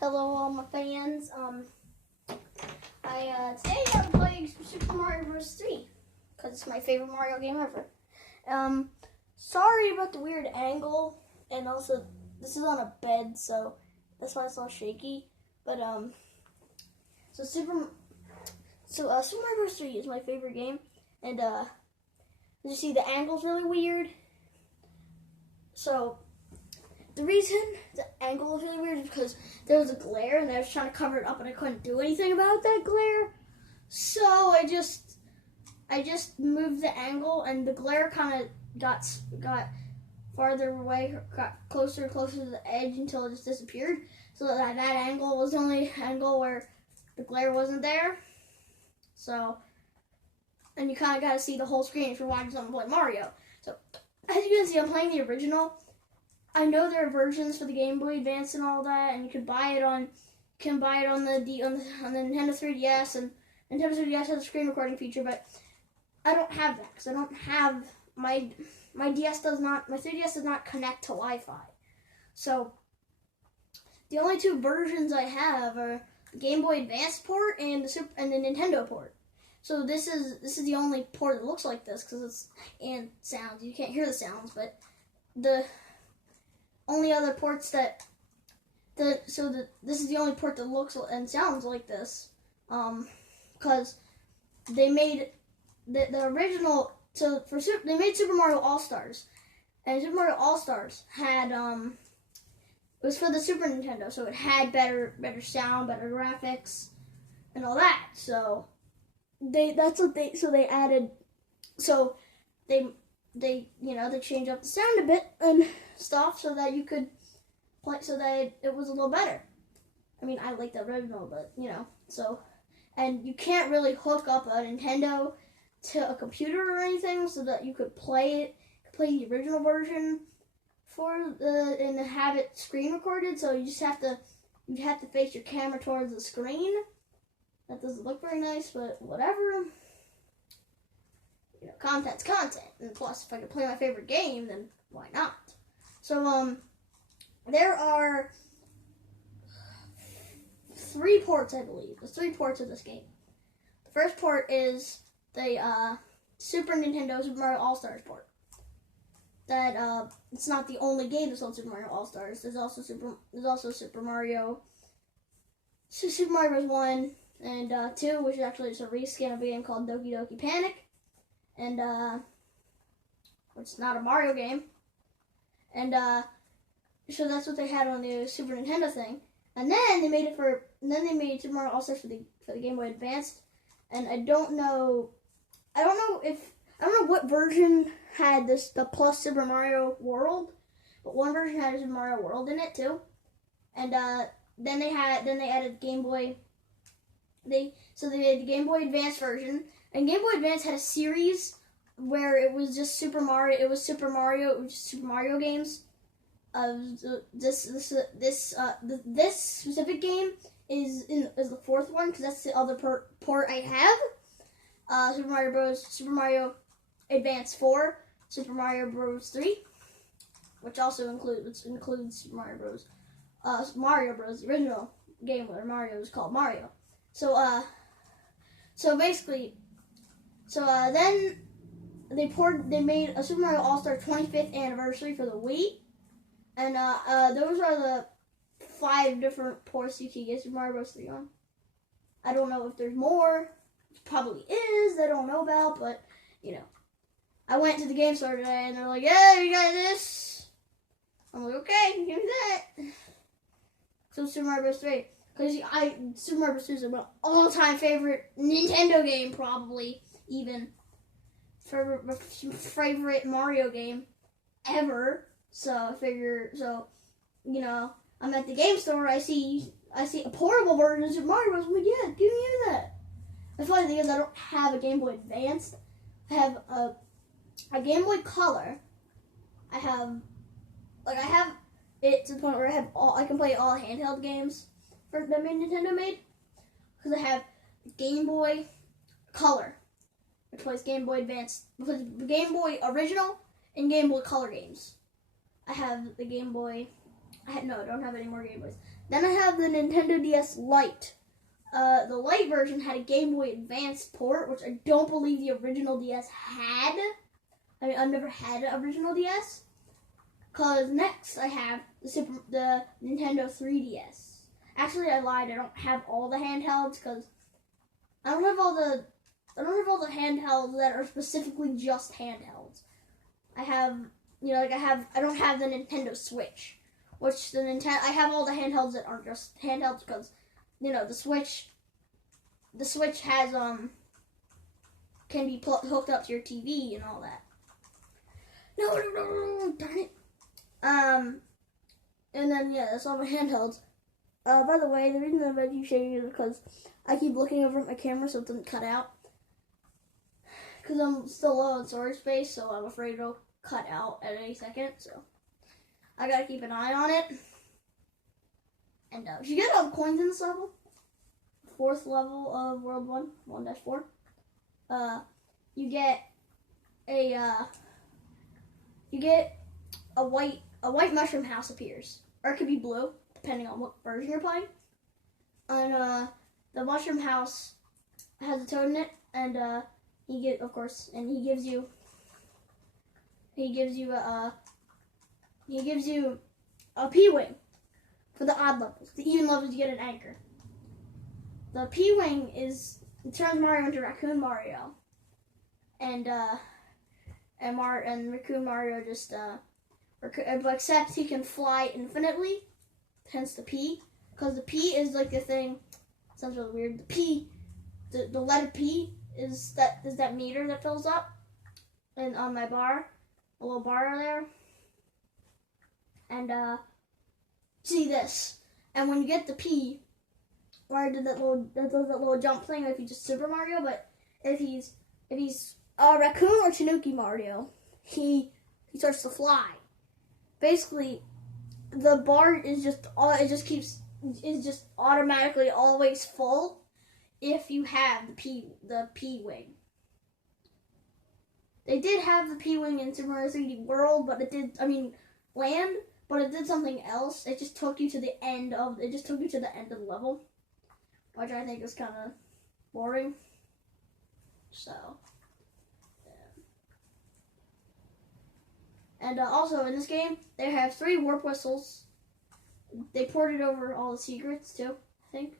Hello, all my fans. Today I'm playing Super Mario Bros. 3 because it's my favorite Mario game ever. Sorry about the weird angle, and also this is on a bed, so that's why it's all shaky. But Super Mario Bros. 3 is my favorite game, and as you see, the angle's really weird. So the reason the angle is really weird is because there was a glare and I was trying to cover it up and I couldn't do anything about that glare. So I just moved the angle and the glare kind of got farther away, got closer and closer to the edge until it just disappeared. So that angle was the only angle where the glare wasn't there. So, and you kind of got to see the whole screen if you're watching someone play Mario. So as you can see, I'm playing the original. I know there are versions for the Game Boy Advance and all that, and you can buy it on the Nintendo 3DS, and Nintendo 3DS has a screen recording feature, but I don't have that because I don't have my 3DS does not connect to Wi-Fi. So the only two versions I have are the Game Boy Advance port and the Nintendo port. So this is the only port that looks like this because and sounds. You can't hear the sounds, but the only other ports this is the only port that looks and sounds like this, because they made the original. So they made Super Mario All Stars, and Super Mario All Stars had it was for the Super Nintendo, so it had better sound, better graphics, and all that. So they changed up the sound a bit and stuff so that you could play, so that it was a little better. I mean, I like the original, but and you can't really hook up a Nintendo to a computer or anything so that you could play the original version and have it screen recorded. So you have to face your camera towards the screen. That doesn't look very nice, but whatever. Content's content, and plus, if I could play my favorite game, then why not? So, there are 3 ports, I believe. There's 3 ports of this game. The first port is the Super Nintendo Super Mario All Stars port. That it's not the only game that's on Super Mario All Stars. There's also Super Mario Bros. 1 and 2, which is actually just a reskin of a game called Doki Doki Panic. And which is not a Mario game, and so that's what they had on the Super Nintendo thing. And then they made Super Mario All Stars for the Game Boy Advance. And I don't know what version had the plus Super Mario World, but one version had Super Mario World in it too. And then they added Game Boy. They made the Game Boy Advance version. And Game Boy Advance had a series where it was just Super Mario. It was Super Mario games. This specific game is the 4th one because that's the other port I have. Super Mario Bros. Super Mario Advance 4, Super Mario Bros. 3, which also includes Super Mario Bros. Mario Bros. The original game where Mario was called Mario. Then they made a Super Mario All-Star 25th anniversary for the Wii, and those are the 5 different ports you can get Super Mario Bros. 3 on. I don't know if there's more. There probably is. I don't know about, but I went to the game store today and they're like, "Yeah, you got this." I'm like, "Okay, give me that." So Super Mario Bros. 3. Because Super Mario Bros. 2 is my all-time favorite Nintendo game, probably even favorite Mario game ever. So I figure, I'm at the game store. I see a portable version of Super Mario Bros. I'm like, yeah, give me that. The funny thing is, I don't have a Game Boy Advance. I have a Game Boy Color. I have it to the point where I can play all handheld games that Nintendo made, because I have Game Boy Color, which plays Game Boy Advance, because Game Boy Original and Game Boy Color games. I have the Game Boy No, I don't have any more Game Boys. Then I have the Nintendo DS Lite. The Lite version had a Game Boy Advance port, which I don't believe the original DS had. I mean, I've never had an original DS. Cause next I have the Nintendo 3DS. Actually, I lied. I don't have all the handhelds because I don't have all the handhelds that are specifically just handhelds. I have, I don't have the Nintendo Switch, which I have all the handhelds that aren't just handhelds because, the Switch has can be hooked up to your TV and all that. No, darn it. And then that's all my handhelds. By the way, the reason I keep shaking is because I keep looking over at my camera so it doesn't cut out. Because I'm still low on storage space, so I'm afraid it'll cut out at any second. So I gotta keep an eye on it. And if you get all the coins in this level, 4th level of World 1-4, you get a white mushroom house appears, or it could be blue, depending on what version you're playing. And the mushroom house has a toad in it, and he gives you a P-wing for the odd levels. The even levels, you get an anchor. The P-wing turns Mario into Raccoon Mario, and Raccoon Mario just except he can fly infinitely, hence the P, because the P is like the thing. Sounds really weird. The P, the letter P is that meter that fills up, and on my bar, a little bar there, and see this, and when you get the P, Mario did that little jump thing like you just Super Mario, but if he's Raccoon or Tanuki Mario, he starts to fly. Basically, the bar is just automatically always full if you have the P-wing. They did have the P-wing in Super Mario 3D World, but Land, but it did something else. It just took you to the end of the level, which I think is kind of boring. So. And also in this game, they have 3 warp whistles. They ported over all the secrets too, I think.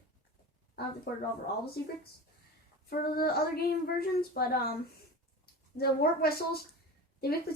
I don't know if they ported over all the secrets for the other game versions, but the warp whistles, they make the